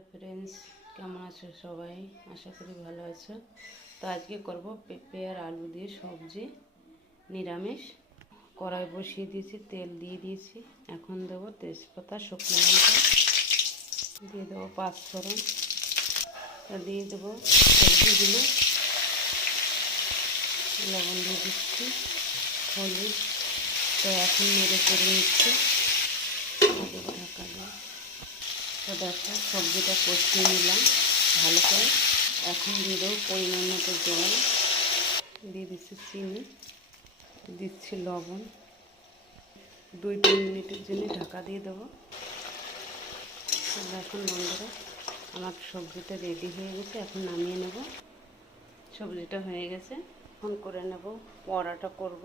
Hello friends, কেমন আছো সবাই? আশা করি ভালো আছো। তো আজকে করব পেঁপে আর আলু দিয়ে সবজি, নিরামিষ। কড়াই বসিয়ে দিয়েছি, তেল দিয়ে দিয়েছি। এখন দেবো তেজপাতা, শুকনো লঙ্কা, দিয়ে দেবো পাঁচফোড়ন, দিয়ে দেবো সবজিগুলো, লবণ দিয়ে দিচ্ছি, হলুদ। তো এখন নেড়ে চেড়ে নিচ্ছি, দেবো ঢাকা দিয়ে। তো দেখো সবজিটা কষিয়ে নিলাম ভালো করে। এখন দিয়ে দেবো পরিমাণ মতো জল, দিয়ে দিচ্ছি চিনি, দিচ্ছি লবণ। 2-3 মিনিটের জন্য ঢাকা দিয়ে দেবো। এখন বন্ধুরা আমার সবজিটা রেডি হয়ে গেছে, এখন নামিয়ে নেব। সবজিটা হয়ে গেছে, এখন করে নেব। পরোটা করব।